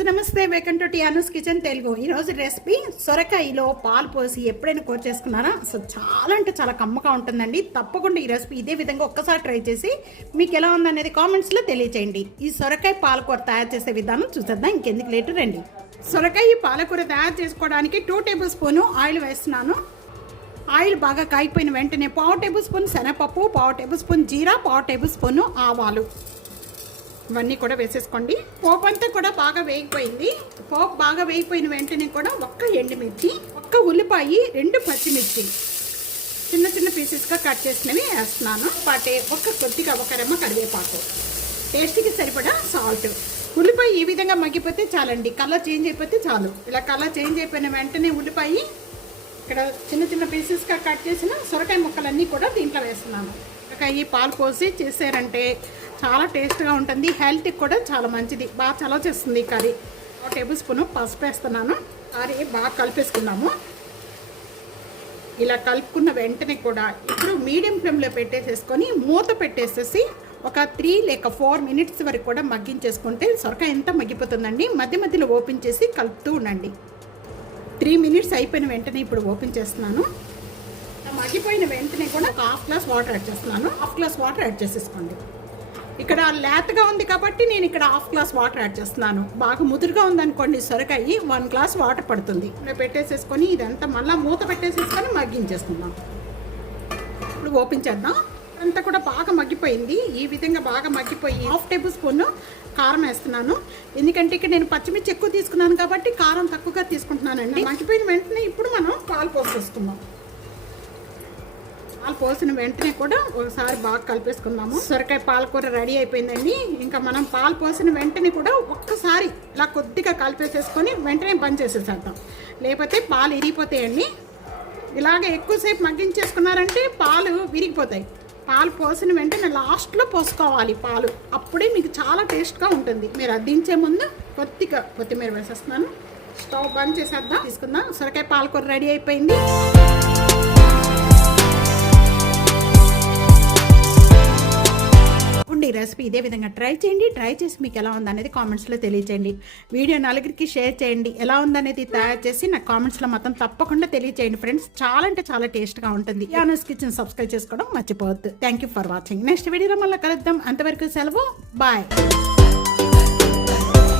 Friends నమస్తే, welcome to టియానూస్ kitchen Telugu. ఈరోజు recipe సొరకాయలో పాలు పోసి ఎప్పుడైనా కూర చేసుకున్నారా? సో చాలా అంటే చాలా కమ్మగా ఉంటుందండి. తప్పకుండా ఈ రెసిపీ ఇదే విధంగా ఒక్కసారి ట్రై చేసి మీకు ఎలా ఉందనేది కామెంట్స్లో తెలియచేయండి. ఈ సొరకాయ పాలకూర తయారు చేసే విధానం చూసేద్దాం. ఇంకెందుకు లేటు రండి. సొరకాయ పాలకూర తయారు చేసుకోవడానికి 2 టేబుల్ స్పూన్ ఆయిల్ వేస్తున్నాను. ఆయిల్ బాగా కాగిపోయిన వెంటనే 1/2 టేబుల్ స్పూన్ శనగపప్పు, 1/2 టేబుల్ స్పూన్ జీరా, 1/2 టేబుల్ స్పూన్ ఆవాలు ఇవన్నీ కూడా వేసేసుకోండి. పోపు అంతా కూడా బాగా వేగిపోయింది. పోపు బాగా వేగిపోయిన వెంటనే కూడా ఒక్క ఎండుమిర్చి, ఒక్క ఉల్లిపాయ, 2 పచ్చిమిర్చి చిన్న చిన్న పీసెస్గా కట్ చేసినవి వేస్తున్నాను. పాటే కొద్దిగా ఒక రెమ్మ కరివేపాకు, టేస్ట్కి సరిపడా సాల్ట్. ఉల్లిపాయ ఈ విధంగా మగ్గిపోతే చాలండి. కలర్ చేంజ్ అయిపోతే చాలు. ఇలా కలర్ చేంజ్ అయిపోయిన వెంటనే ఉల్లిపాయ ఇక్కడ చిన్న చిన్న పీసెస్గా కట్ చేసిన సొరకాయ ముక్కలన్నీ కూడా దీంట్లో వేస్తున్నాను. సొరకాయ పాలు పోసి చేసారంటే చాలా టేస్ట్గా ఉంటుంది. హెల్త్కి కూడా చాలా మంచిది. బాగా చలవ చేస్తుంది కర్రీ. 1 టేబుల్ స్పూన్ పసుపు వేస్తున్నాను. కర్రీ బాగా కలిపేసుకున్నాము. ఇలా కలుపుకున్న వెంటనే కూడా ఇప్పుడు మీడియం ఫ్లేమ్లో పెట్టేసేసుకొని మూత పెట్టేసేసి ఒక 3 లేక 4 మినిట్స్ వరకు కూడా మగ్గించేసుకుంటే సొరకాయ ఎంత మగ్గిపోతుందండి. మధ్య మధ్యలో ఓపెన్ చేసి కలుపుతూ ఉండండి. 3 మినిట్స్ అయిపోయిన వెంటనే ఇప్పుడు ఓపెన్ చేస్తున్నాను. మగ్గిపోయిన వెంటనే కూడా ఒక 1/2 గ్లాస్ వాటర్ యాడ్ చేస్తున్నాను. 1/2 గ్లాస్ వాటర్ యాడ్ చేసేసుకోండి. ఇక్కడ లేతగా ఉంది కాబట్టి నేను ఇక్కడ 1/2 గ్లాస్ వాటర్ యాడ్ చేస్తున్నాను. బాగా ముదురుగా ఉందనుకోండి సొరకాయ 1 గ్లాస్ వాటర్ పడుతుంది. ఇప్పుడు పెట్టేసేసుకొని ఇదంతా మళ్ళీ మూత పెట్టేసేసుకొని మగ్గించేస్తున్నాం. ఇప్పుడు ఓపెన్ చేద్దాం. అంతా కూడా బాగా మగ్గిపోయింది. ఈ విధంగా బాగా మగ్గిపోయి 1/2 టేబుల్ స్పూన్ కారం వేస్తున్నాను. ఎందుకంటే ఇక్కడ నేను పచ్చిమిర్చి ఎక్కువ తీసుకున్నాను కాబట్టి కారం తక్కువగా తీసుకుంటున్నానండి. మగ్గిపోయిన వెంటనే ఇప్పుడు మనం పాలు పోసేసుకుందాం. పాలు పోసిన వెంటనే కూడా ఒకసారి బాగా కలిపేసుకుందాము. సొరకాయ పాలకూర రెడీ అయిపోయిందండి. ఇంకా మనం పాలు పోసిన వెంటనే కూడా ఒక్కసారి ఇలా కొద్దిగా కలిపేసేసుకొని వెంటనే బంద్ చేసేసేద్దాం. లేకపోతే పాలు విరిగిపోతాయండి. ఇలాగ ఎక్కువసేపు మగ్గించేసుకున్నారంటే పాలు విరిగిపోతాయి. పాలు పోసిన వెంటనే లాస్ట్లో పోసుకోవాలి పాలు. అప్పుడే మీకు చాలా టేస్ట్గా ఉంటుంది. మీరు దించే ముందు కొద్దిగా కొత్తిమీర వేసేస్తున్నాను. స్టవ్ బంద్ చేసేద్దాం. తీసుకుందాం. సొరకాయ పాలకూర రెడీ అయిపోయింది. ఈ రెసిపీ ఇదే విధంగా ట్రై చేయండి. ట్రై చేసి మీకు ఎలా ఉందనేది కామెంట్స్లో తెలియచేయండి. వీడియో నలుగురికి షేర్ చేయండి. ఎలా ఉందనేది తయారు చేసి నాకు కామెంట్స్లో మొత్తం తప్పకుండా తెలియచేయండి ఫ్రెండ్స్. చాలా అంటే చాలా టేస్ట్గా ఉంటుంది. టియానూస్ కిచెన్ సబ్స్క్రైబ్ చేసుకోవడం మర్చిపోవద్దు. Thank you for watching. Next వీడియోలో మళ్ళీ కలుద్దాం. అంతవరకు సెలవు. బాయ్.